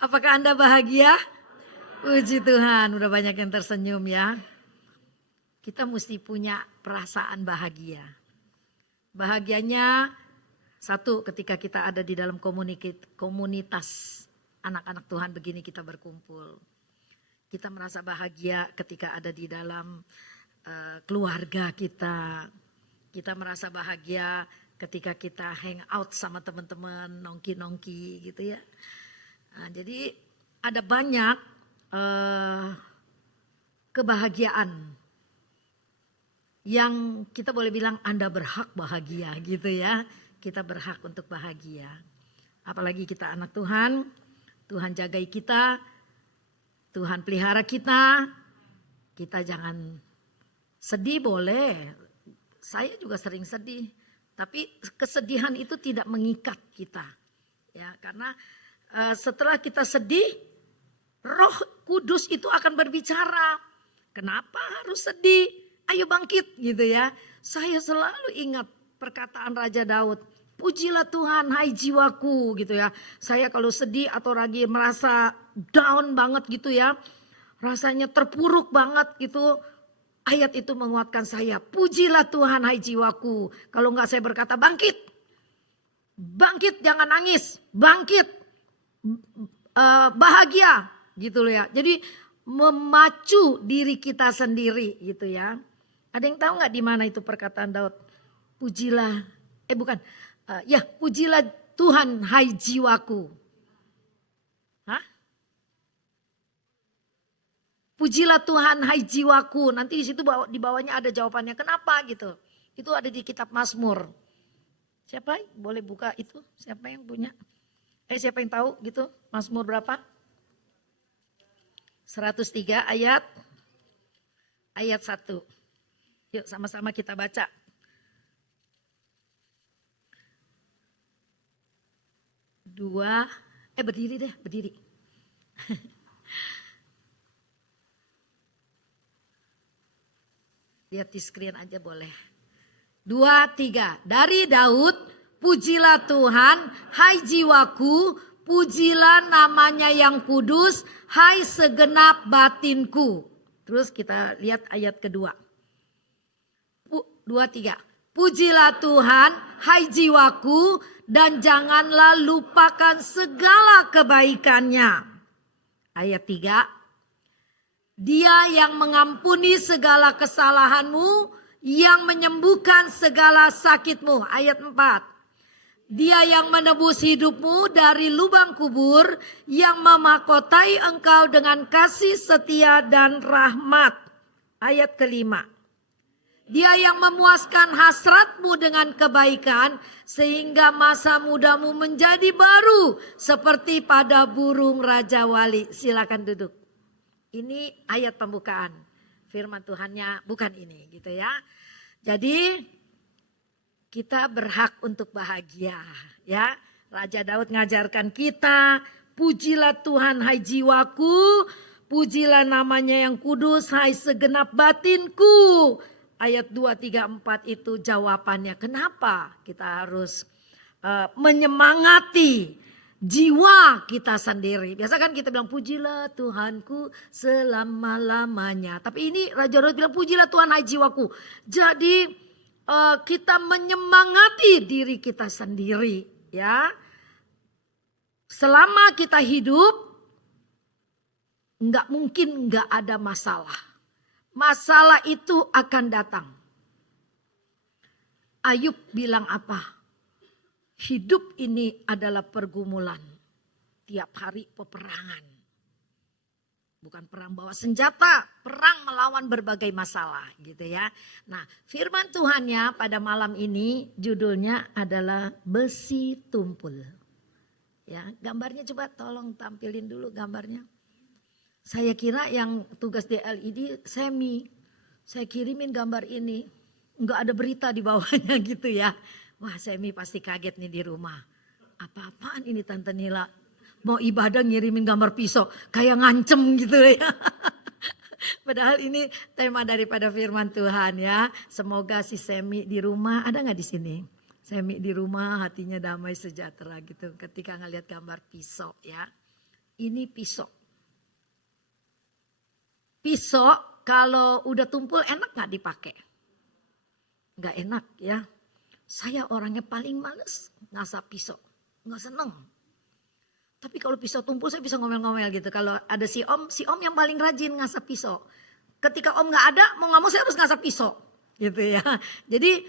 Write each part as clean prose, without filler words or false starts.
Apakah Anda bahagia? Puji Tuhan, udah banyak yang tersenyum ya. Kita mesti punya perasaan bahagia. Bahagianya satu, ketika kita ada di dalam komunitas anak-anak Tuhan begini kita berkumpul. Kita merasa bahagia ketika ada di dalam keluarga kita. Kita merasa bahagia ketika kita hang out sama teman-teman, nongki-nongki gitu ya. Nah, jadi ada banyak kebahagiaan yang kita boleh bilang Anda berhak bahagia gitu ya. Kita berhak untuk bahagia. Apalagi kita anak Tuhan, Tuhan jagai kita, Tuhan pelihara kita. Kita jangan sedih boleh. Saya juga sering sedih. Tapi kesedihan itu tidak mengikat kita. Ya, karena setelah kita sedih, Roh Kudus itu akan berbicara. Kenapa harus sedih? Ayo bangkit gitu ya. Saya selalu ingat perkataan Raja Daud. Pujilah Tuhan hai jiwaku gitu ya. Saya kalau sedih atau lagi merasa down banget gitu ya. Rasanya terpuruk banget gitu. Ayat itu menguatkan saya. Pujilah Tuhan hai jiwaku. Kalau enggak saya berkata bangkit. Bangkit jangan nangis. Bangkit. Bahagia. Gitu loh ya. Jadi memacu diri kita sendiri gitu ya. Ada yang tahu nggak di mana itu perkataan Daud? Pujilah, pujilah Tuhan hai jiwaku. Hah? Pujilah Tuhan hai jiwaku. Nanti di situ di bawahnya ada jawabannya. Kenapa gitu? Itu ada di kitab Mazmur. Siapa boleh buka itu? Siapa yang punya? Siapa yang tahu gitu? Mazmur berapa? 103 ayat 1. Yuk sama-sama kita baca. Berdiri deh, berdiri. Lihat di screen aja boleh. 2, 3. Dari Daud, pujilah Tuhan, hai jiwaku, pujilah namanya yang kudus, hai segenap batinku. Terus kita lihat ayat kedua. 2, 3. Pujilah Tuhan, hai jiwaku, dan janganlah lupakan segala kebaikannya. Ayat 3. Dia yang mengampuni segala kesalahanmu, yang menyembuhkan segala sakitmu. Ayat 4. Dia yang menebus hidupmu dari lubang kubur, yang memahkotai engkau dengan kasih setia dan rahmat. Ayat kelima. Dia yang memuaskan hasratmu dengan kebaikan, sehingga masa mudamu menjadi baru seperti pada burung Raja Wali. Silakan duduk. Ini ayat pembukaan. Firman Tuhannya bukan ini gitu ya. Jadi kita berhak untuk bahagia ya. Raja Daud ngajarkan kita, pujilah Tuhan hai jiwaku, pujilah namanya yang kudus hai segenap batinku. Ayat 2, 3, 4 itu jawabannya. Kenapa kita harus menyemangati jiwa kita sendiri. Biasa kan kita bilang pujilah Tuhanku selama-lamanya. Tapi ini Raja Daud bilang pujilah Tuhan hai jiwaku. Jadi kita menyemangati diri kita sendiri ya. Selama kita hidup nggak mungkin nggak ada masalah. Masalah itu akan datang. Ayub bilang apa? Hidup ini adalah pergumulan. Tiap hari peperangan. Bukan perang bawa senjata, perang melawan berbagai masalah gitu ya. Nah, firman Tuhannya pada malam ini judulnya adalah besi tumpul. Ya, gambarnya coba tolong tampilin dulu gambarnya. Saya kira yang tugas di LED Semi, saya kirimin gambar ini. Enggak ada berita di bawahnya gitu ya. Wah, Semi pasti kaget nih di rumah. Apa-apaan ini Tante Nila? Mau ibadah ngirimin gambar pisau, kayak ngancem gitu ya. Padahal ini tema daripada firman Tuhan ya. Semoga si Semi di rumah, ada gak di sini? Semi di rumah hatinya damai sejahtera gitu ketika ngelihat gambar pisau ya. Ini pisau. Pisau kalau udah tumpul enak gak dipakai? Gak enak ya. Saya orangnya paling males ngasah pisau. Gak seneng. Tapi kalau pisau tumpul saya bisa ngomel-ngomel gitu. Kalau ada si om yang paling rajin ngasah pisau. Ketika om gak ada, mau gak mau saya harus ngasah pisau. Gitu ya. Jadi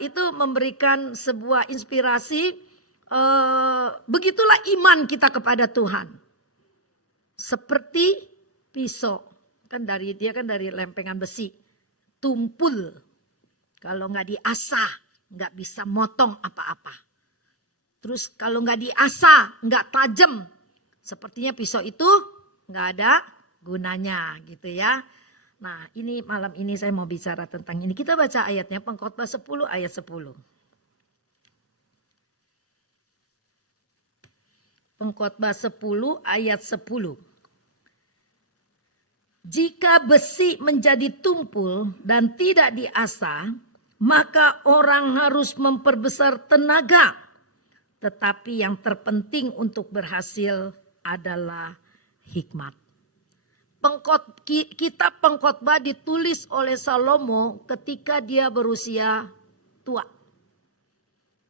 itu memberikan sebuah inspirasi. Begitulah iman kita kepada Tuhan. Seperti pisau. Dia kan dari lempengan besi. Tumpul. Kalau gak diasah, gak bisa motong apa-apa. Terus kalau gak diasah, gak tajam. Sepertinya pisau itu gak ada gunanya gitu ya. Nah ini malam ini saya mau bicara tentang ini. Kita baca ayatnya Pengkhotbah 10 ayat 10. Pengkhotbah 10 ayat 10. Jika besi menjadi tumpul dan tidak diasah, maka orang harus memperbesar tenaga. Tetapi yang terpenting untuk berhasil adalah hikmat. Kitab Pengkhotbah ditulis oleh Salomo ketika dia berusia tua.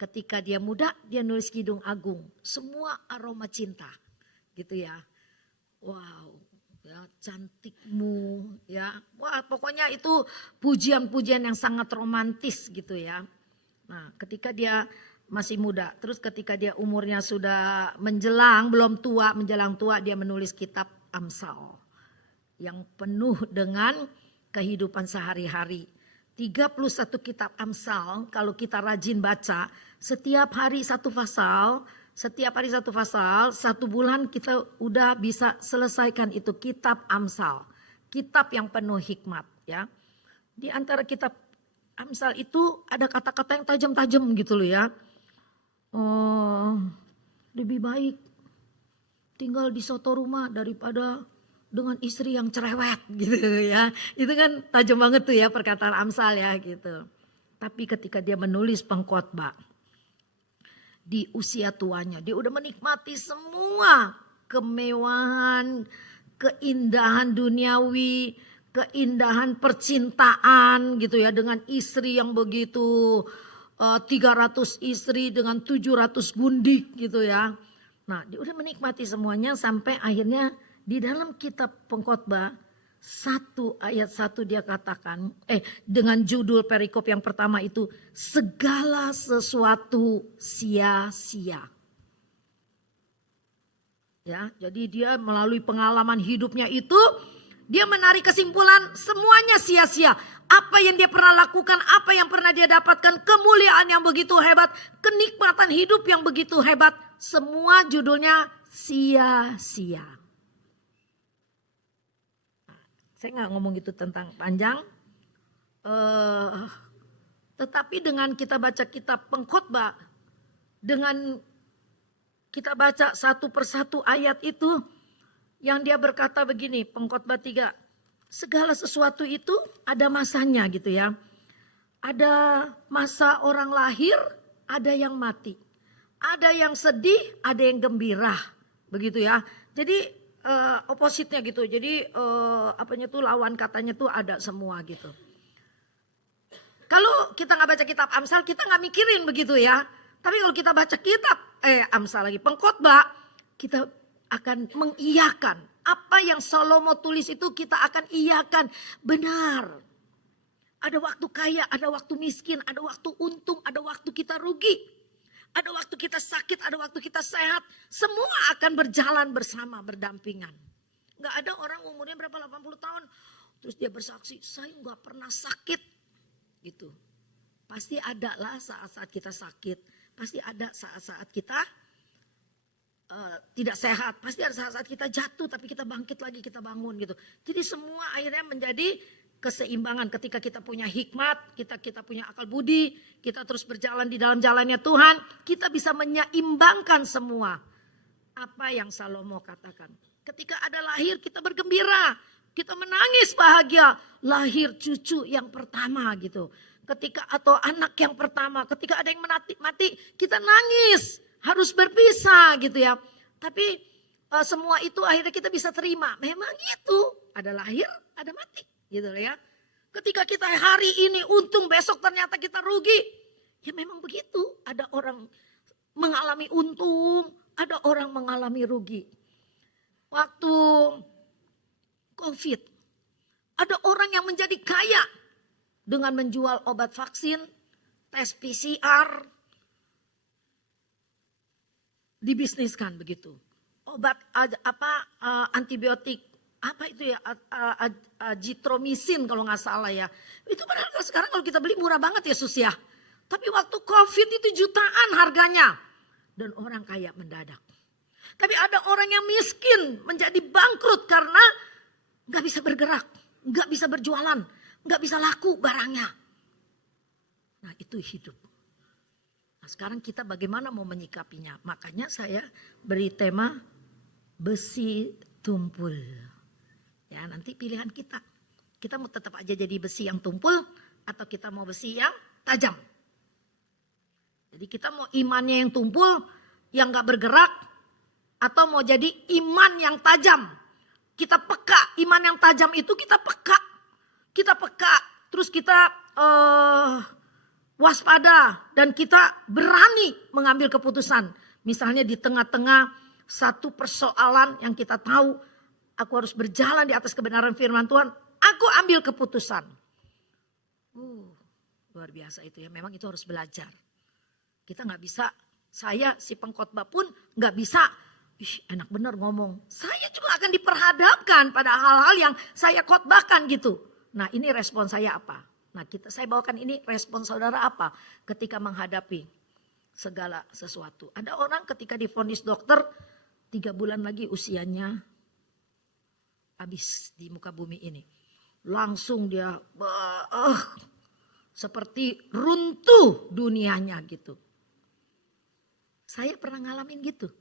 Ketika dia muda, dia nulis Kidung Agung. Semua aroma cinta, gitu ya. Wow. Ya, cantikmu ya. Wah, pokoknya itu pujian-pujian yang sangat romantis gitu ya. Nah, ketika dia masih muda, terus ketika dia umurnya sudah belum tua, menjelang tua, dia menulis kitab Amsal yang penuh dengan kehidupan sehari-hari. 31 kitab Amsal kalau kita rajin baca, setiap hari satu pasal, satu bulan kita udah bisa selesaikan itu kitab Amsal. Kitab yang penuh hikmat ya. Di antara kitab Amsal itu ada kata-kata yang tajam-tajam gitu loh ya. Lebih baik tinggal di soto rumah daripada dengan istri yang cerewet gitu ya. Itu kan tajam banget tuh ya perkataan Amsal ya gitu. Tapi ketika dia menulis Pengkhotbah, di usia tuanya dia udah menikmati semua kemewahan, keindahan duniawi, keindahan percintaan gitu ya, dengan istri yang begitu 300 istri dengan 700 gundik gitu ya. Nah, dia udah menikmati semuanya sampai akhirnya di dalam kitab Pengkhotbah 1 ayat 1 dia katakan, dengan judul perikop yang pertama itu, segala sesuatu sia-sia. Ya, jadi dia melalui pengalaman hidupnya itu, dia menarik kesimpulan semuanya sia-sia. Apa yang dia pernah lakukan, apa yang pernah dia dapatkan, kemuliaan yang begitu hebat, kenikmatan hidup yang begitu hebat, semua judulnya sia-sia. Saya nggak ngomong itu tentang panjang, tetapi dengan kita baca kitab Pengkhotbah, dengan kita baca satu persatu ayat itu, yang dia berkata begini, Pengkhotbah 3, segala sesuatu itu ada masanya gitu ya. Ada masa orang lahir, ada yang mati. Ada yang sedih, ada yang gembira. Begitu ya. Jadi opositnya gitu. Jadi lawan katanya tuh ada semua gitu. Kalau kita nggak baca kitab Amsal, kita nggak mikirin begitu ya. Tapi kalau kita baca kitab Amsal lagi, Pengkhotbah, kita akan mengiyakan apa yang Salomo tulis itu, kita akan iyakan benar. Ada waktu kaya, ada waktu miskin, ada waktu untung, ada waktu kita rugi. Ada waktu kita sakit, ada waktu kita sehat. Semua akan berjalan bersama, berdampingan. Gak ada orang umurnya berapa 80 tahun. Terus dia bersaksi, saya gak pernah sakit. Gitu. Pasti ada lah saat-saat kita sakit. Pasti ada saat-saat kita tidak sehat. Pasti ada saat-saat kita jatuh, tapi kita bangkit lagi, kita bangun gitu. Jadi semua akhirnya menjadi keseimbangan. Ketika kita punya hikmat, kita punya akal budi, kita terus berjalan di dalam jalannya Tuhan, kita bisa menyeimbangkan semua. Apa yang Salomo katakan. Ketika ada lahir kita bergembira, kita menangis bahagia. Lahir cucu yang pertama gitu. Ketika atau anak yang pertama, ketika ada yang mati, kita nangis. Harus berpisah gitu ya. Tapi semua itu akhirnya kita bisa terima. Memang itu ada lahir, ada mati, gitu ya. Ketika kita hari ini untung, besok ternyata kita rugi. Ya memang begitu. Ada orang mengalami untung, ada orang mengalami rugi. Waktu COVID, ada orang yang menjadi kaya dengan menjual obat vaksin, tes PCR, dibisniskan begitu. Obat antibiotik, apa itu ya, azitromisin kalau nggak salah ya. Itu padahal sekarang kalau kita beli murah banget ya Sus ya. Tapi waktu COVID itu jutaan harganya. Dan orang kaya mendadak. Tapi ada orang yang miskin menjadi bangkrut karena nggak bisa bergerak, nggak bisa berjualan, nggak bisa laku barangnya. Nah itu hidup. Nah, sekarang kita bagaimana mau menyikapinya? Makanya saya beri tema besi tumpul. Ya nanti pilihan kita. Kita mau tetap aja jadi besi yang tumpul atau kita mau besi yang tajam. Jadi kita mau imannya yang tumpul, yang gak bergerak, atau mau jadi iman yang tajam. Kita peka, iman yang tajam itu kita peka. Kita peka, terus kita waspada dan kita berani mengambil keputusan. Misalnya di tengah-tengah satu persoalan yang kita tahu, aku harus berjalan di atas kebenaran firman Tuhan, aku ambil keputusan. Luar biasa itu ya, memang itu harus belajar. Kita gak bisa, saya si pengkhotbah pun gak bisa, enak bener ngomong. Saya juga akan diperhadapkan pada hal-hal yang saya khotbahkan gitu. Nah ini respon saya apa? Nah saya bawakan ini respon saudara apa ketika menghadapi segala sesuatu. Ada orang ketika divonis dokter 3 bulan lagi usianya habis di muka bumi ini. Langsung dia seperti runtuh dunianya gitu. Saya pernah ngalamin gitu.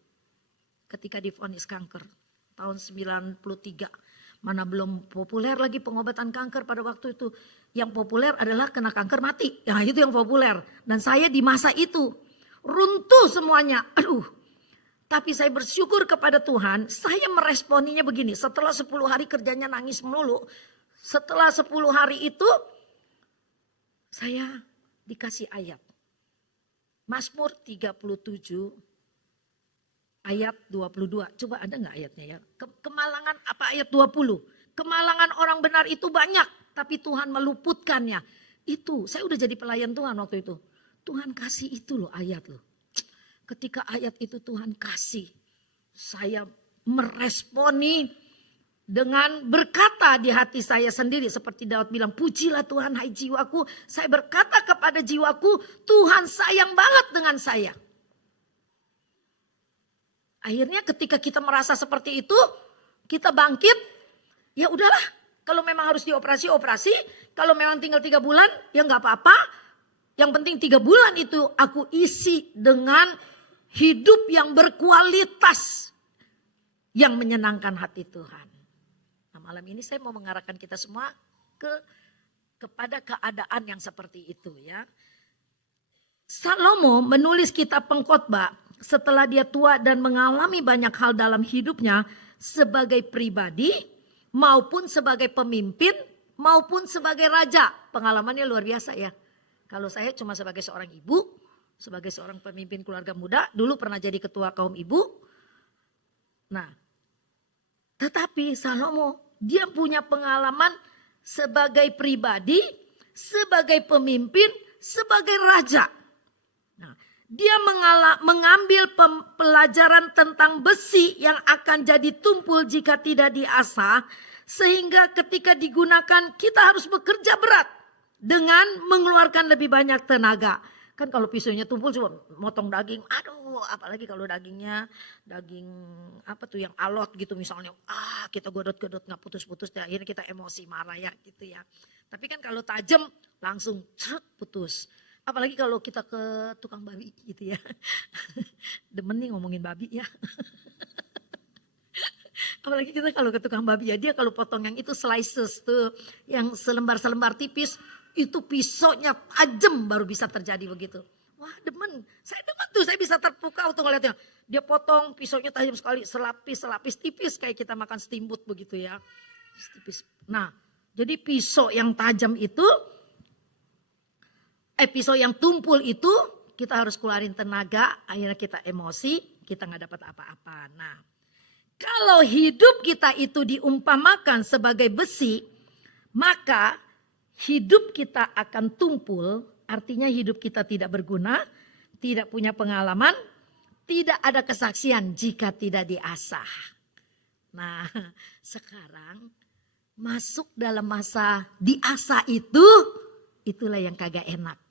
Ketika divonis kanker tahun 93. Mana belum populer lagi pengobatan kanker pada waktu itu. Yang populer adalah kena kanker mati. Nah itu yang populer. Dan saya di masa itu runtuh semuanya. Aduh. Tapi saya bersyukur kepada Tuhan. Saya meresponinya begini. Setelah 10 hari kerjanya nangis melulu. Setelah 10 hari itu saya dikasih ayat. Mazmur 37 ayat 22. Coba ada gak ayatnya ya? Kemalangan apa ayat 20? Kemalangan orang benar itu banyak. Tapi Tuhan meluputkannya. Itu saya udah jadi pelayan Tuhan waktu itu. Tuhan kasih itu loh ayat loh. Ketika ayat itu Tuhan kasih. Saya meresponi dengan berkata di hati saya sendiri. Seperti Daud bilang, pujilah Tuhan hai jiwaku. Saya berkata kepada jiwaku, Tuhan sayang banget dengan saya. Akhirnya ketika kita merasa seperti itu, kita bangkit. Ya udahlah, kalau memang harus dioperasi, operasi. Kalau memang tinggal 3 bulan, ya gak apa-apa. Yang penting 3 bulan itu aku isi dengan hidup yang berkualitas. Yang menyenangkan hati Tuhan. Malam ini saya mau mengarahkan kita semua kepada keadaan yang seperti itu ya. Salomo menulis kitab pengkhotbah setelah dia tua dan mengalami banyak hal dalam hidupnya sebagai pribadi maupun sebagai pemimpin maupun sebagai raja. Pengalamannya luar biasa ya. Kalau saya cuma sebagai seorang ibu, sebagai seorang pemimpin keluarga muda, dulu pernah jadi ketua kaum ibu. Nah, tetapi Salomo dia punya pengalaman sebagai pribadi, sebagai pemimpin, sebagai raja. Nah, dia mengambil pelajaran tentang besi yang akan jadi tumpul jika tidak diasah. Sehingga ketika digunakan kita harus bekerja berat dengan mengeluarkan lebih banyak tenaga. Kan kalau pisaunya tumpul cuma motong daging, aduh apalagi kalau dagingnya daging apa tuh yang alot gitu misalnya, kita godot-godot nggak putus-putus, dan akhirnya kita emosi marah ya gitu ya. Tapi kan kalau tajam langsung putus. Apalagi kalau kita ke tukang babi gitu ya. Demen nih ngomongin babi ya. Apalagi kita kalau ke tukang babi ya, dia kalau potong yang itu slices tuh yang selembar-selembar tipis. Itu pisaunya tajam baru bisa terjadi begitu. Wah demen, saya demen tuh, saya bisa terpukau tuh ngeliatnya. Dia potong pisaunya tajam sekali, selapis tipis kayak kita makan steamboat begitu ya. Tipis. Nah, jadi pisau yang tajam itu, pisau yang tumpul itu kita harus keluarin tenaga, akhirnya kita emosi, kita nggak dapat apa-apa. Nah, kalau hidup kita itu diumpamakan sebagai besi, maka hidup kita akan tumpul, artinya hidup kita tidak berguna, tidak punya pengalaman, tidak ada kesaksian jika tidak diasah. Nah, sekarang masuk dalam masa diasah itu, itulah yang kagak enak.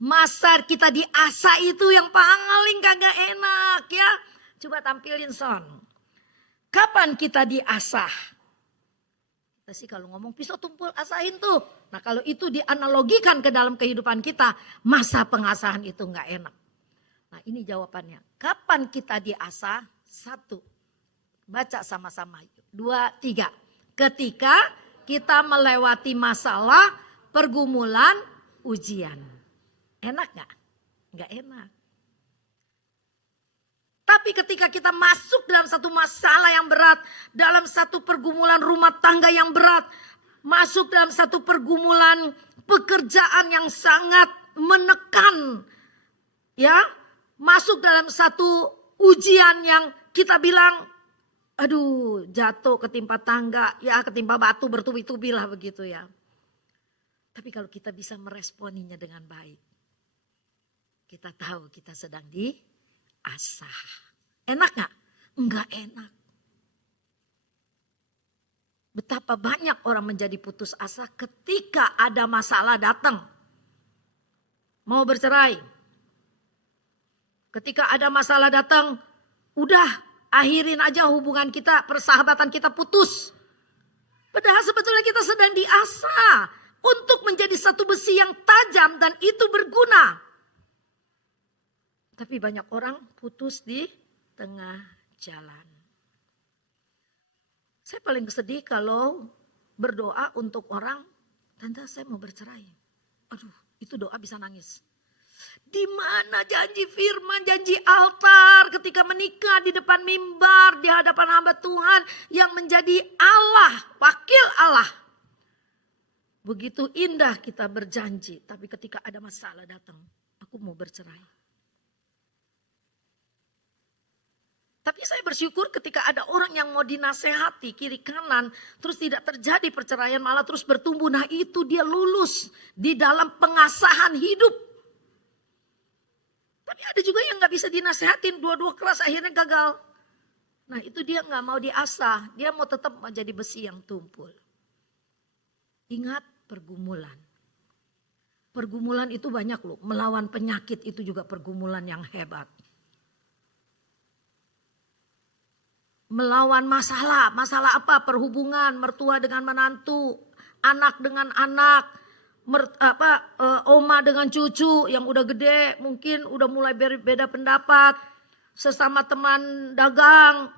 Masa kita diasah itu yang paling kagak enak ya. Coba tampilin Son. Kapan kita diasah? Kita sih kalau ngomong pisau tumpul asahin tuh. Nah kalau itu dianalogikan ke dalam kehidupan kita, masa pengasahan itu gak enak. Nah ini jawabannya. Kapan kita diasah? 1. Baca sama-sama. 2, 3. Ketika kita melewati masalah, pergumulan, ujian. Enak gak? Gak enak. Tapi ketika kita masuk dalam satu masalah yang berat, dalam satu pergumulan rumah tangga yang berat, masuk dalam satu pergumulan pekerjaan yang sangat menekan, ya, masuk dalam satu ujian yang kita bilang, aduh jatuh ketimpa tangga, ya ketimpa batu bertubi-tubi lah begitu ya. Tapi kalau kita bisa meresponinya dengan baik, kita tahu kita sedang diasah. Enak gak? Enggak enak. Betapa banyak orang menjadi putus asa ketika ada masalah datang. Mau bercerai. Ketika ada masalah datang, udah akhirin aja hubungan kita, persahabatan kita putus. Padahal sebetulnya kita sedang diasah untuk menjadi satu besi yang tajam dan itu berguna. Tapi banyak orang putus di tengah jalan. Saya paling sedih kalau berdoa untuk orang, tante saya mau bercerai. Aduh, itu doa bisa nangis. Di mana janji firman, janji altar ketika menikah di depan mimbar, di hadapan hamba Tuhan yang menjadi Allah, wakil Allah. Begitu indah kita berjanji, tapi ketika ada masalah datang, aku mau bercerai. Tapi saya bersyukur ketika ada orang yang mau dinasehati kiri kanan, terus tidak terjadi perceraian, malah terus bertumbuh. Nah itu dia lulus di dalam pengasahan hidup. Tapi ada juga yang gak bisa dinasehatin, dua-dua keras akhirnya gagal. Nah itu dia gak mau diasah, dia mau tetap menjadi besi yang tumpul. Ingat pergumulan. Pergumulan itu banyak loh, melawan penyakit itu juga pergumulan yang hebat. Melawan masalah apa? Perhubungan, mertua dengan menantu, anak dengan anak, oma dengan cucu yang udah gede, mungkin udah mulai beda pendapat, sesama teman dagang,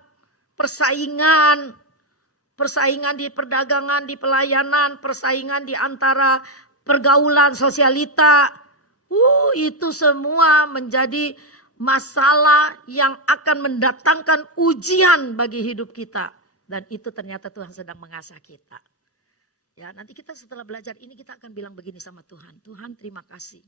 persaingan di perdagangan, di pelayanan, persaingan di antara pergaulan sosialita. Itu semua menjadi masalah yang akan mendatangkan ujian bagi hidup kita. Dan itu ternyata Tuhan sedang mengasah kita. Ya, nanti kita setelah belajar ini kita akan bilang begini sama Tuhan. Tuhan terima kasih.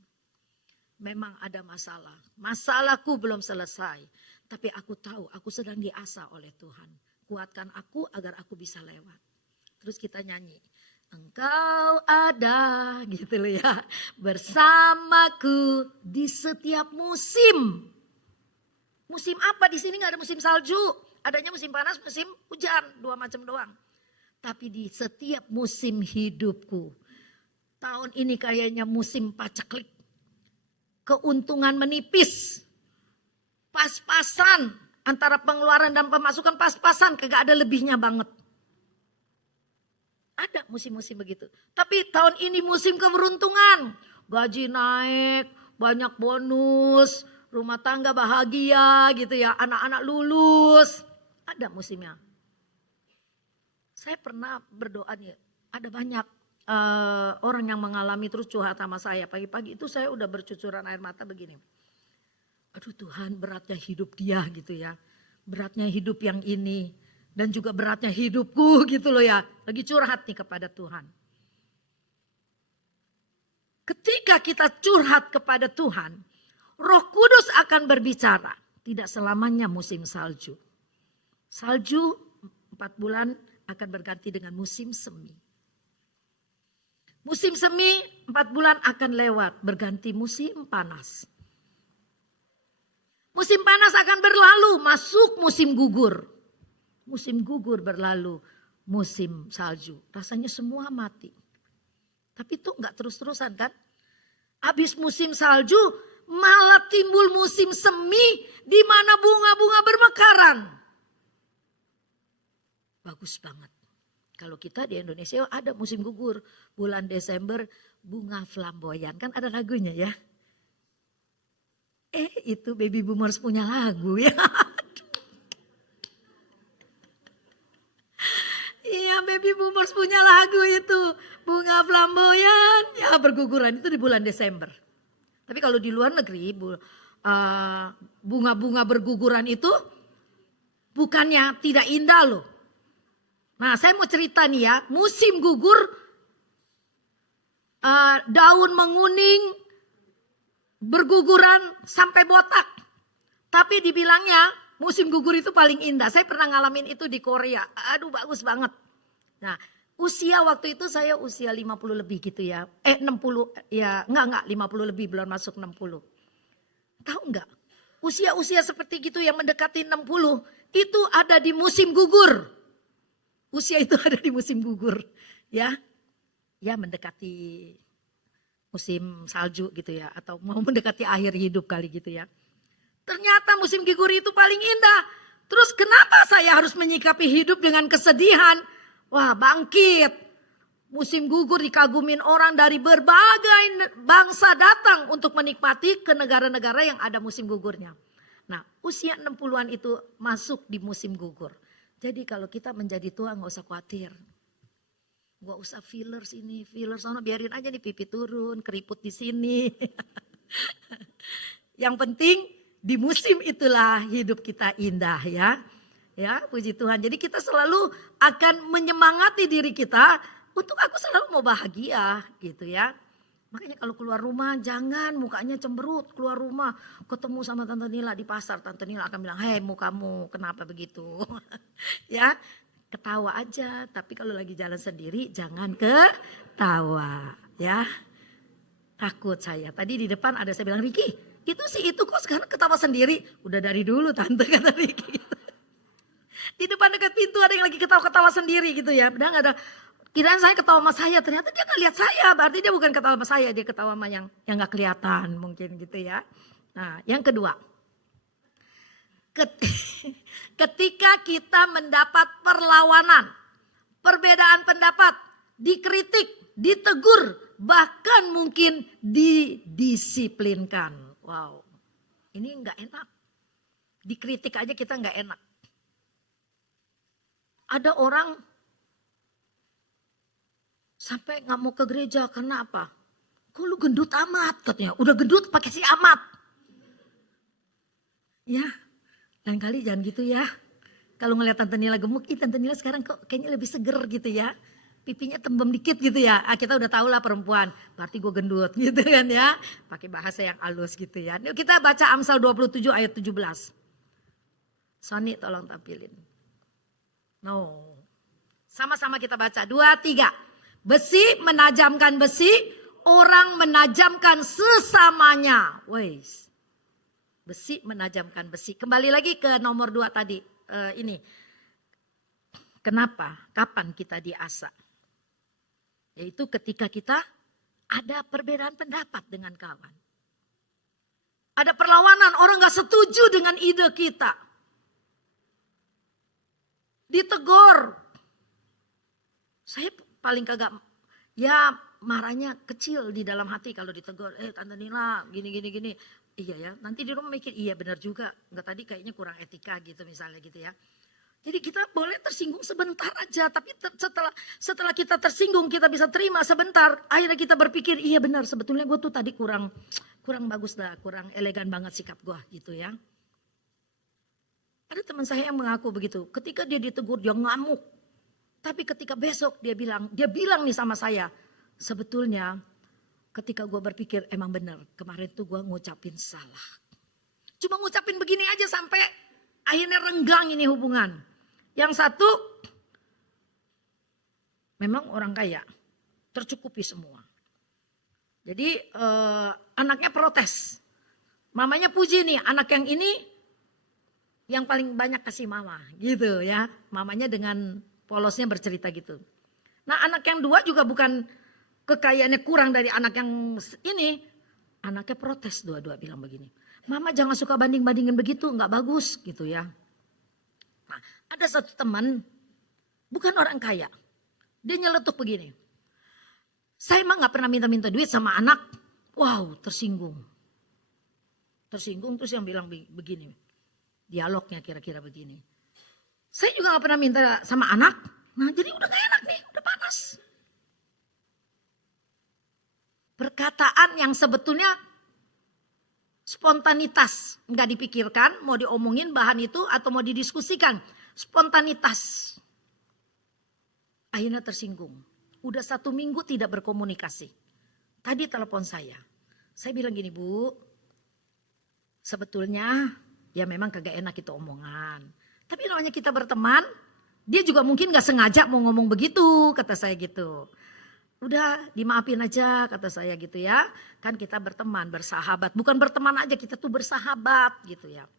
Memang ada masalah. Masalahku belum selesai. Tapi aku tahu aku sedang diasah oleh Tuhan. Kuatkan aku agar aku bisa lewat. Terus kita nyanyi. Engkau ada gitu loh ya. Bersamaku di setiap musim. Musim apa? Di sini nggak ada musim salju, adanya musim panas, musim hujan, 2 macam doang. Tapi di setiap musim hidupku, tahun ini kayaknya musim paceklik, keuntungan menipis, pas-pasan antara pengeluaran dan pemasukan pas-pasan, kagak ada lebihnya banget. Ada musim-musim begitu. Tapi tahun ini musim keberuntungan, gaji naik, banyak bonus. Rumah tangga bahagia gitu ya, anak-anak lulus, ada musimnya. Saya pernah berdoa nih, ada banyak orang yang mengalami terus curhat sama saya. Pagi-pagi itu saya udah bercucuran air mata begini. Aduh Tuhan, beratnya hidup dia gitu ya. Beratnya hidup yang ini. Dan juga beratnya hidupku gitu loh ya. Lagi curhat nih kepada Tuhan. Ketika kita curhat kepada Tuhan, Roh Kudus akan berbicara. Tidak selamanya musim salju. Salju 4 bulan akan berganti dengan musim semi. Musim semi 4 bulan akan lewat, berganti musim panas. Musim panas akan berlalu, masuk musim gugur. Musim gugur berlalu, musim salju. Rasanya semua mati. Tapi itu enggak terus-terusan kan. Habis musim salju, malah timbul musim semi di mana bunga-bunga bermekaran. Bagus banget. Kalau kita di Indonesia ada musim gugur. Bulan Desember bunga flamboyan. Kan ada lagunya ya. Itu baby boomers punya lagu ya. Iya baby boomers punya lagu itu. Bunga flamboyan ya berguguran itu di bulan Desember. Tapi kalau di luar negeri bunga-bunga berguguran itu bukannya tidak indah loh. Nah saya mau cerita nih ya, musim gugur daun menguning, berguguran sampai botak. Tapi dibilangnya musim gugur itu paling indah. Saya pernah ngalamin itu di Korea. Aduh bagus banget. Nah usia waktu itu saya usia 50 lebih gitu ya. 60 ya enggak 50 lebih belum masuk 60. Tahu enggak? Usia-usia seperti gitu yang mendekati 60 itu ada di musim gugur. Usia itu ada di musim gugur. Ya mendekati musim salju gitu ya. Atau mau mendekati akhir hidup kali gitu ya. Ternyata musim gugur itu paling indah. Terus kenapa saya harus menyikapi hidup dengan kesedihan? Wah bangkit. Musim gugur dikagumin orang dari berbagai bangsa datang untuk menikmati ke negara-negara yang ada musim gugurnya. Nah usia 60-an itu masuk di musim gugur. Jadi kalau kita menjadi tua gak usah khawatir. Gak usah fillers ini, fillers sana, biarin aja nih pipi turun, keriput di sini. Yang penting di musim itulah hidup kita indah ya. Ya, puji Tuhan. Jadi kita selalu akan menyemangati diri kita untuk aku selalu mau bahagia gitu ya. Makanya kalau keluar rumah jangan mukanya cemberut, keluar rumah ketemu sama Tante Nila di pasar, Tante Nila akan bilang, "Hei, mukamu kenapa begitu?" Ya. Ketawa aja, tapi kalau lagi jalan sendiri jangan ketawa ya. Takut saya. Tadi di depan ada saya bilang, "Riki, itu kok sekarang ketawa sendiri?" Udah dari dulu Tante, kata Riki. Di depan dekat pintu ada yang lagi ketawa-ketawa sendiri gitu ya. Padahal gak ada, kirain saya ketawa sama saya, ternyata dia gak lihat saya. Berarti dia bukan ketawa sama saya, dia ketawa sama yang gak kelihatan mungkin gitu ya. Nah yang kedua. Ketika kita mendapat perlawanan, perbedaan pendapat, dikritik, ditegur, bahkan mungkin didisiplinkan. Wow, ini nggak enak. Dikritik aja kita nggak enak. Ada orang sampai nggak mau ke gereja karena apa? Kok lu gendut amat katanya. Udah gendut pakai si amat. Ya. Lain kali jangan gitu ya. Kalau ngeliat Tante Nila gemuk, Tante Nila sekarang kok kayaknya lebih seger gitu ya. Pipinya tembem dikit gitu ya. Kita udah tahu lah perempuan, berarti gue gendut gitu kan ya. Pakai bahasa yang halus gitu ya. Yuk kita baca Amsal 27 ayat 17. Sony tolong tampilin. No. Sama-sama kita baca. 2, 3. Besi menajamkan besi, orang menajamkan sesamanya. Weis. Besi menajamkan besi. Kembali lagi ke nomor 2 tadi. Ini. Kenapa? Kapan kita diasah? Yaitu ketika kita ada perbedaan pendapat dengan kawan. Ada perlawanan, orang gak setuju dengan ide kita. Ditegur. Saya paling kagak, ya marahnya kecil di dalam hati kalau ditegur. Tante Nila gini. Iya ya, nanti di rumah mikir iya benar juga. Enggak, tadi kayaknya kurang etika gitu misalnya gitu ya. Jadi kita boleh tersinggung sebentar aja, tapi setelah kita tersinggung kita bisa terima sebentar. Akhirnya kita berpikir iya benar sebetulnya gue tuh tadi kurang kurang bagus lah, kurang elegan banget sikap gue gitu ya. Ada teman saya yang mengaku begitu, ketika dia ditegur dia ngamuk. Tapi ketika besok dia bilang nih sama saya, sebetulnya ketika gue berpikir emang benar, kemarin tuh gue ngucapin salah. Cuma ngucapin begini aja sampai akhirnya renggang ini hubungan. Yang satu memang orang kaya, tercukupi semua. Jadi anaknya protes. Mamanya puji nih, anak yang ini yang paling banyak kasih mama gitu ya. Mamanya dengan polosnya bercerita gitu. Nah anak yang dua juga bukan kekayaannya kurang dari anak yang ini. Anaknya protes dua-dua bilang begini. Mama jangan suka banding-bandingin begitu, nggak bagus gitu ya. Nah ada satu teman, bukan orang kaya. Dia nyeletuk begini. Saya emang gak pernah minta-minta duit sama anak. Wow, tersinggung. Tersinggung terus yang bilang begini. Dialognya kira-kira begini. Saya juga gak pernah minta sama anak. Nah jadi udah gak enak nih, udah panas. Perkataan yang sebetulnya spontanitas. Gak dipikirkan, mau diomongin bahan itu atau mau didiskusikan. Spontanitas. Akhirnya tersinggung. Udah 1 minggu tidak berkomunikasi. Tadi telepon saya. Saya bilang gini, Bu. Sebetulnya ya memang kagak enak itu omongan. Tapi namanya kita berteman. Dia juga mungkin gak sengaja mau ngomong begitu. Kata saya gitu. Udah dimaafin aja kata saya gitu ya. Kan kita berteman, bersahabat. Bukan berteman aja, kita tuh bersahabat gitu ya.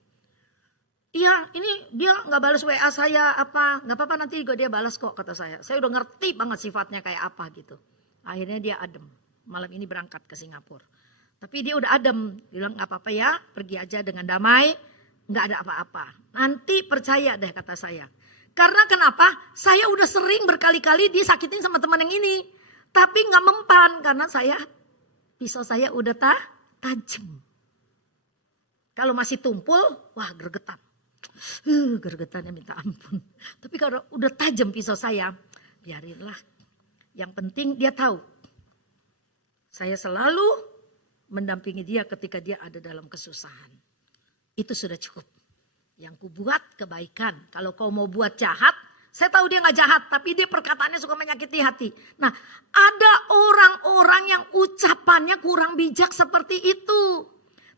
Iya ini dia gak balas WA saya apa. Gak apa-apa nanti juga dia balas kok kata saya. Saya udah ngerti banget sifatnya kayak apa gitu. Akhirnya dia adem. Malam ini berangkat ke Singapura. Tapi dia udah adem. Dia bilang gak apa-apa ya pergi aja dengan damai. Gak ada apa-apa. Nanti percaya deh kata saya. Karena kenapa? Saya udah sering berkali-kali disakitin sama teman yang ini. Tapi gak mempan karena pisau saya udah tajam. Kalau masih tumpul wah gregetan. Gergetannya minta ampun. Tapi kalau udah tajam pisau saya, biarinlah. Yang penting dia tahu. Saya selalu mendampingi dia ketika dia ada dalam kesusahan. Itu sudah cukup. Yang ku buat kebaikan. Kalau kau mau buat jahat, saya tahu dia gak jahat. Tapi dia perkataannya suka menyakiti hati. Nah ada orang-orang yang ucapannya kurang bijak seperti itu.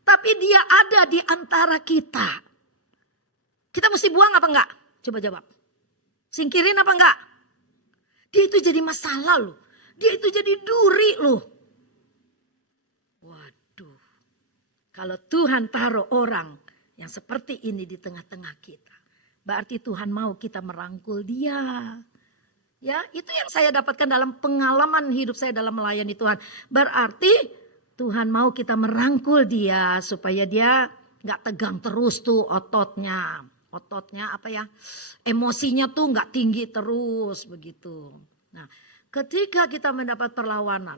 Tapi dia ada di antara kita. Kita mesti buang apa enggak? Coba jawab. Singkirin apa enggak? Dia itu jadi masalah loh. Dia itu jadi duri loh. Waduh. Kalau Tuhan taruh orang yang seperti ini di tengah-tengah kita. Berarti Tuhan mau kita merangkul dia. Ya, itu yang saya dapatkan dalam pengalaman hidup saya dalam melayani Tuhan. Berarti Tuhan mau kita merangkul dia supaya dia enggak tegang terus tuh ototnya. Ototnya apa ya, emosinya tuh nggak tinggi terus begitu. Nah ketika kita mendapat perlawanan,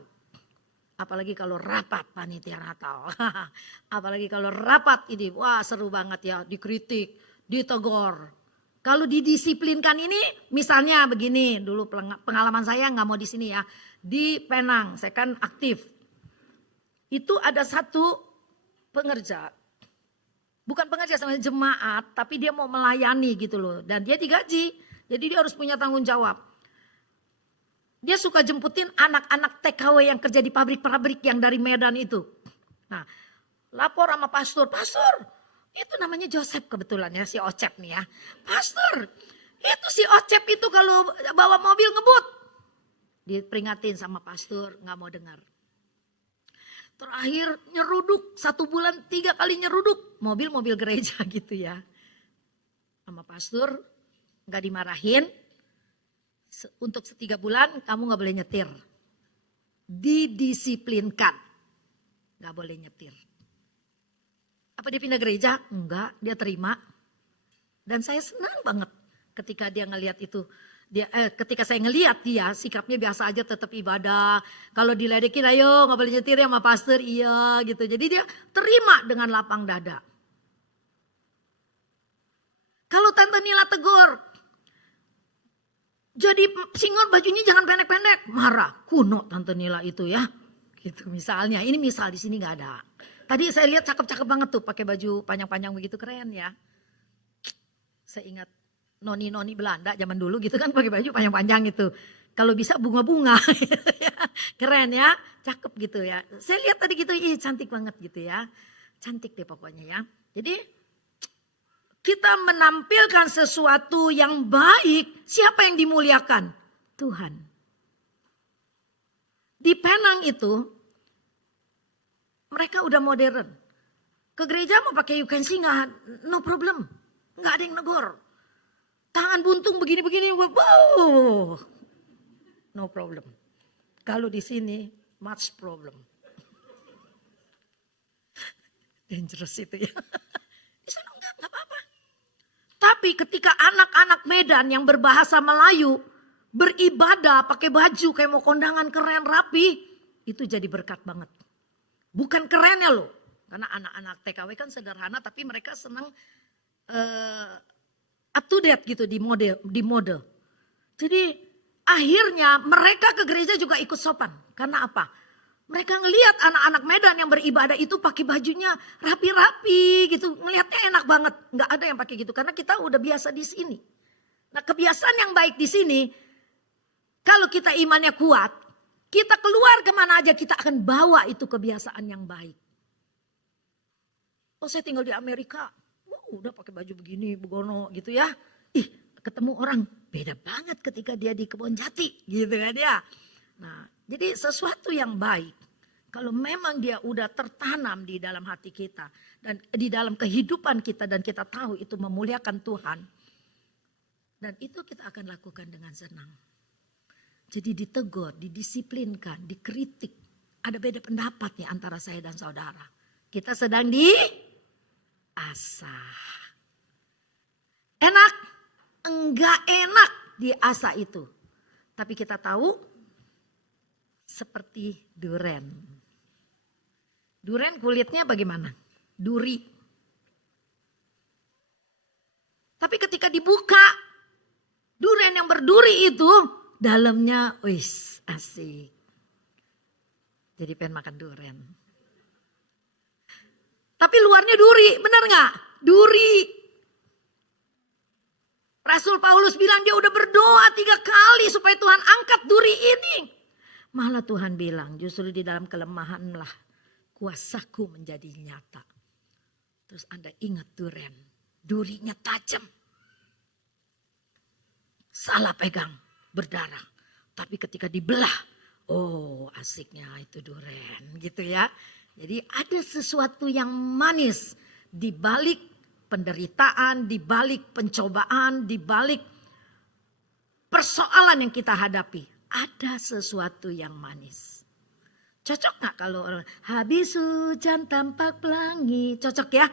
apalagi kalau rapat panitia Natal, apalagi kalau rapat ini, wah seru banget ya, dikritik, ditegur. Kalau didisiplinkan ini misalnya begini, dulu pengalaman saya nggak mau di sini ya, di Penang, saya kan aktif. Itu ada satu pengerja. Bukan pengerja sama jemaat, tapi dia mau melayani gitu loh. Dan dia digaji, jadi dia harus punya tanggung jawab. Dia suka jemputin anak-anak TKW yang kerja di pabrik-pabrik yang dari Medan itu. Nah, lapor sama pastor, itu namanya Joseph kebetulan ya, si Ocep nih ya. Pastor, itu si Ocep itu kalau bawa mobil ngebut. Diperingatin sama pastor, gak mau dengar. Terakhir nyeruduk 1 bulan 3 kali nyeruduk mobil-mobil gereja gitu ya. Sama pastor gak dimarahin. Untuk 3 bulan kamu gak boleh nyetir. Didisiplinkan. Gak boleh nyetir. Apa dia pindah gereja? Enggak, dia terima. Dan saya senang banget ketika dia ngelihat itu. Ketika saya ngelihat dia sikapnya biasa aja tetap ibadah. Kalau diledekin ayo gak boleh nyetir ya sama pastor iya gitu. Jadi dia terima dengan lapang dada. Kalau Tante Nila tegur. Jadi singon bajunya jangan pendek-pendek. Marah, kuno Tante Nila itu ya. Gitu misalnya, ini misal di sini gak ada. Tadi saya lihat cakep-cakep banget tuh pakai baju panjang-panjang begitu, keren ya. Saya ingat noni-noni Belanda zaman dulu gitu kan pakai baju panjang-panjang gitu. Kalau bisa bunga-bunga. Keren ya, cakep gitu ya. Saya lihat tadi gitu, cantik banget gitu ya. Cantik deh pokoknya ya. Jadi kita menampilkan sesuatu yang baik, siapa yang dimuliakan? Tuhan. Di Penang itu, mereka udah modern. Ke gereja mau pakai you can see no problem. Nggak ada yang negor. Tangan buntung begini-begini, wow. No problem. Kalau di sini, much problem. Dangerous itu ya. Di sana enggak apa-apa. Tapi ketika anak-anak Medan yang berbahasa Melayu beribadah pakai baju kayak mau kondangan keren rapi, itu jadi berkat banget. Bukan kerennya loh, karena anak-anak TKW kan sederhana tapi mereka senang up to date gitu di mode. Jadi akhirnya mereka ke gereja juga ikut sopan. Karena apa? Mereka ngelihat anak-anak Medan yang beribadah itu pakai bajunya rapi-rapi gitu. Ngelihatnya enak banget. Nggak ada yang pakai gitu karena kita udah biasa di sini. Nah, kebiasaan yang baik di sini, kalau kita imannya kuat, kita keluar kemana aja kita akan bawa itu kebiasaan yang baik. Oh, saya tinggal di Amerika. Udah pakai baju begini, begono gitu ya. Ketemu orang beda banget ketika dia di Kebon Jati gitu kan ya. Nah, jadi sesuatu yang baik kalau memang dia udah tertanam di dalam hati kita dan di dalam kehidupan kita dan kita tahu itu memuliakan Tuhan. Dan itu kita akan lakukan dengan senang. Jadi ditegur, didisiplinkan, dikritik. Ada beda pendapat nih antara saya dan saudara. Kita sedang diasah. Enak? Enggak enak diasah itu. Tapi kita tahu seperti duren. Duren kulitnya bagaimana? Duri. Tapi ketika dibuka, duren yang berduri itu dalamnya asik. Jadi pengen makan duren. Tapi luarnya duri, benar gak? Duri. Rasul Paulus bilang dia udah berdoa 3 kali supaya Tuhan angkat duri ini. Malah Tuhan bilang justru di dalam kelemahanlah kuasaku menjadi nyata. Terus Anda ingat duren, durinya tajam. Salah pegang, berdarah. Tapi ketika dibelah, asiknya itu duren gitu ya. Jadi ada sesuatu yang manis di balik penderitaan, di balik pencobaan, di balik persoalan yang kita hadapi. Ada sesuatu yang manis. Cocok gak kalau habis hujan tampak pelangi? Cocok ya?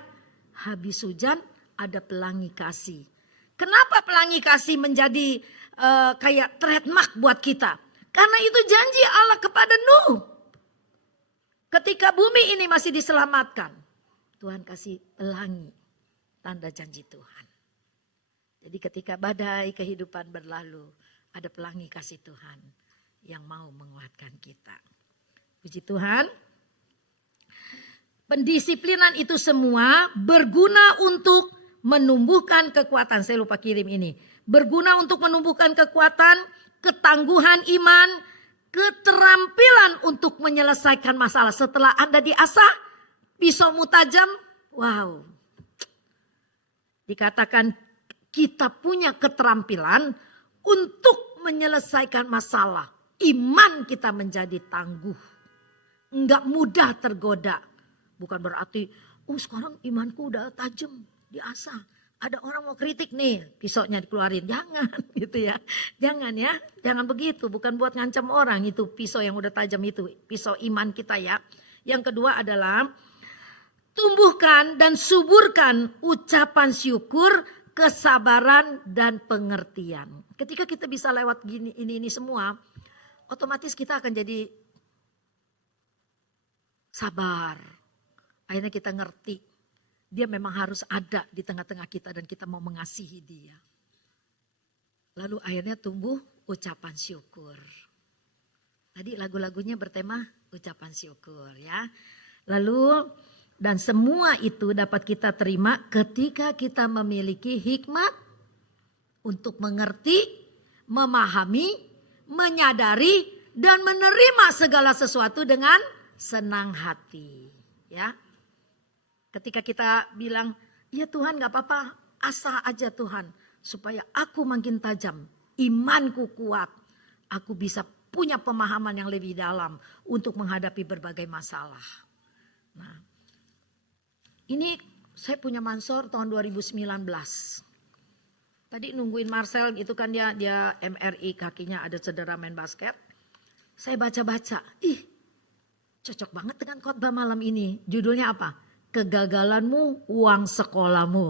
Habis hujan ada pelangi kasih. Kenapa pelangi kasih menjadi kayak trademark buat kita? Karena itu janji Allah kepada Nuh. Ketika bumi ini masih diselamatkan, Tuhan kasih pelangi, tanda janji Tuhan. Jadi ketika badai kehidupan berlalu, ada pelangi kasih Tuhan yang mau menguatkan kita. Puji Tuhan. Pendisiplinan itu semua berguna untuk menumbuhkan kekuatan. Saya lupa kirim ini. Berguna untuk menumbuhkan kekuatan, ketangguhan iman, keterampilan untuk menyelesaikan masalah. Setelah Anda diasah, pisaumu tajam, wow. Dikatakan kita punya keterampilan untuk menyelesaikan masalah. Iman kita menjadi tangguh. Enggak mudah tergoda. Bukan berarti, sekarang imanku udah tajam, diasah. Ada orang mau kritik nih, pisaunya dikeluarin. Jangan gitu ya. Jangan ya, jangan begitu. Bukan buat ngancam orang itu pisau yang udah tajam itu. Pisau iman kita ya. Yang kedua adalah tumbuhkan dan suburkan ucapan syukur, kesabaran dan pengertian. Ketika kita bisa lewat gini ini semua, otomatis kita akan jadi sabar. Akhirnya kita ngerti. Dia memang harus ada di tengah-tengah kita dan kita mau mengasihi dia. Lalu akhirnya tumbuh ucapan syukur. Tadi lagu-lagunya bertema ucapan syukur ya. Lalu Dan semua itu dapat kita terima ketika kita memiliki hikmat untuk mengerti, memahami, menyadari, dan menerima segala sesuatu dengan senang hati. Ya, ketika kita bilang, ya Tuhan gak apa-apa, asah aja Tuhan. Supaya aku makin tajam, imanku kuat, aku bisa punya pemahaman yang lebih dalam untuk menghadapi berbagai masalah. Nah, ini saya punya Mansor tahun 2019. Tadi nungguin Marcel itu kan dia MRI, kakinya ada cedera main basket. Saya baca-baca, cocok banget dengan khotbah malam ini. Judulnya apa? Kegagalanmu, uang sekolahmu.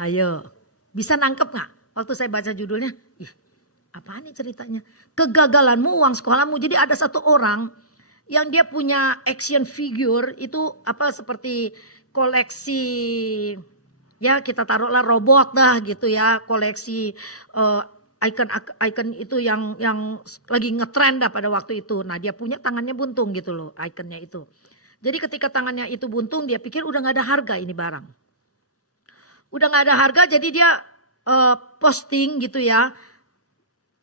Ayo, bisa nangkep gak? Waktu saya baca judulnya, apaan nih ceritanya? Kegagalanmu, uang sekolahmu. Jadi ada satu orang yang dia punya action figure itu apa seperti koleksi, ya kita taruhlah robot dah gitu ya, koleksi icon itu yang lagi ngetrend dah pada waktu itu. Nah dia punya tangannya buntung gitu loh iconnya itu. Jadi ketika tangannya itu buntung dia pikir udah gak ada harga ini barang. Udah gak ada harga jadi dia posting gitu ya.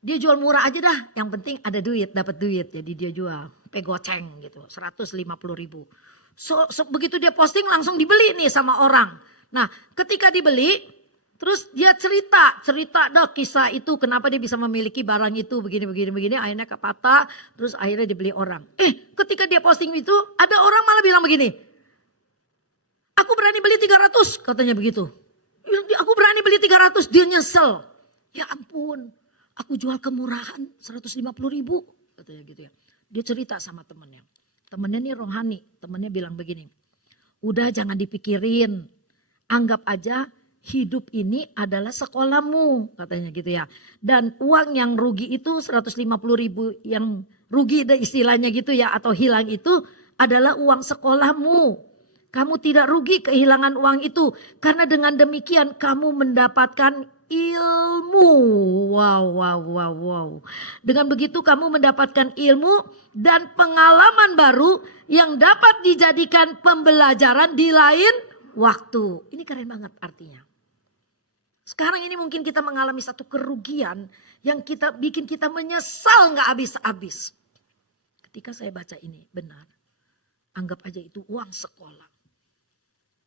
Dia jual murah aja dah, yang penting ada duit, dapat duit. Jadi dia jual pegoceng gitu, 150.000. Begitu dia posting langsung dibeli nih sama orang. Nah ketika dibeli terus dia cerita dah kisah itu kenapa dia bisa memiliki barang itu begini akhirnya kepatah terus akhirnya dibeli orang. Ketika dia posting itu ada orang malah bilang begini, aku berani beli 300 katanya begitu. Aku berani beli 300, dia nyesel. Ya ampun, aku jual kemurahan 150.000 katanya gitu ya. Dia cerita sama temennya. Temennya nih rohani, temennya bilang begini, udah jangan dipikirin, anggap aja hidup ini adalah sekolahmu katanya gitu ya. Dan uang yang rugi itu 150.000 yang rugi istilahnya gitu ya atau hilang itu adalah uang sekolahmu. Kamu tidak rugi kehilangan uang itu karena dengan demikian kamu mendapatkan ilmu. Wow. Dengan begitu kamu mendapatkan ilmu dan pengalaman baru yang dapat dijadikan pembelajaran di lain waktu. Ini keren banget artinya. Sekarang ini mungkin kita mengalami satu kerugian yang bikin kita menyesal gak habis-habis. Ketika saya baca ini benar, anggap aja itu uang sekolah.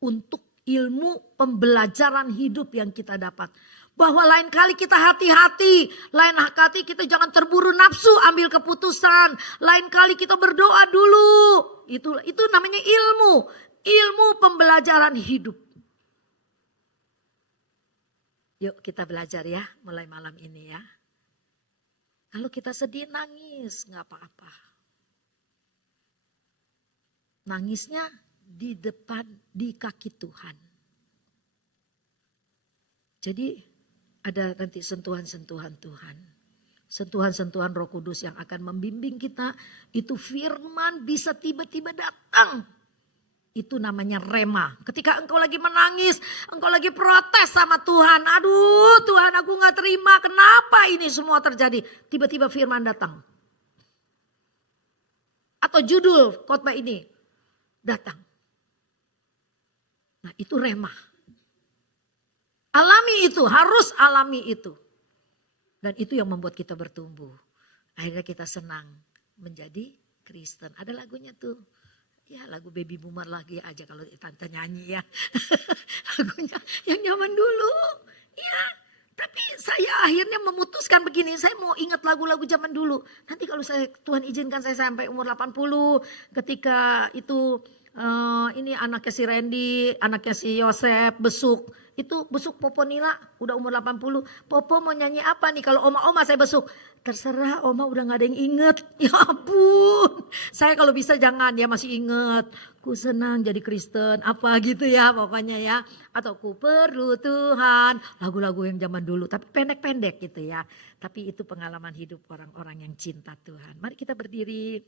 Untuk ilmu pembelajaran hidup yang kita dapat. Bahwa lain kali kita hati-hati. Lain kali kita jangan terburu nafsu ambil keputusan. Lain kali kita berdoa dulu. Itu namanya ilmu. Ilmu pembelajaran hidup. Yuk kita belajar ya mulai malam ini ya. Kalau kita sedih nangis gak apa-apa. Nangisnya di depan, di kaki Tuhan. Jadi ada nanti sentuhan-sentuhan Tuhan. Sentuhan-sentuhan Roh Kudus yang akan membimbing kita. Itu firman bisa tiba-tiba datang. Itu namanya rema. Ketika engkau lagi menangis, engkau lagi protes sama Tuhan. Aduh Tuhan aku gak terima, kenapa ini semua terjadi? Tiba-tiba firman datang. Atau judul khotbah ini datang. Nah itu rema. Alami itu, harus alami itu. Dan itu yang membuat kita bertumbuh. Akhirnya kita senang menjadi Kristen. Ada lagunya tuh. Ya lagu Baby Boomer lagi aja kalau tante nyanyi ya. Lagunya yang zaman dulu. Ya tapi saya akhirnya memutuskan begini. Saya mau ingat lagu-lagu zaman dulu. Nanti kalau Tuhan izinkan saya sampai umur 80. Ketika itu ini anaknya si Randy, anaknya si Yosef besuk. Itu besuk Popo Nila udah umur 80. Popo mau nyanyi apa nih kalau oma-oma saya besuk. Terserah oma udah gak ada yang inget. Ya ampun. Saya kalau bisa jangan ya masih inget. Ku senang jadi Kristen apa gitu ya pokoknya ya. Atau ku perlu Tuhan. Lagu-lagu yang zaman dulu tapi pendek-pendek gitu ya. Tapi itu pengalaman hidup orang-orang yang cinta Tuhan. Mari kita berdiri.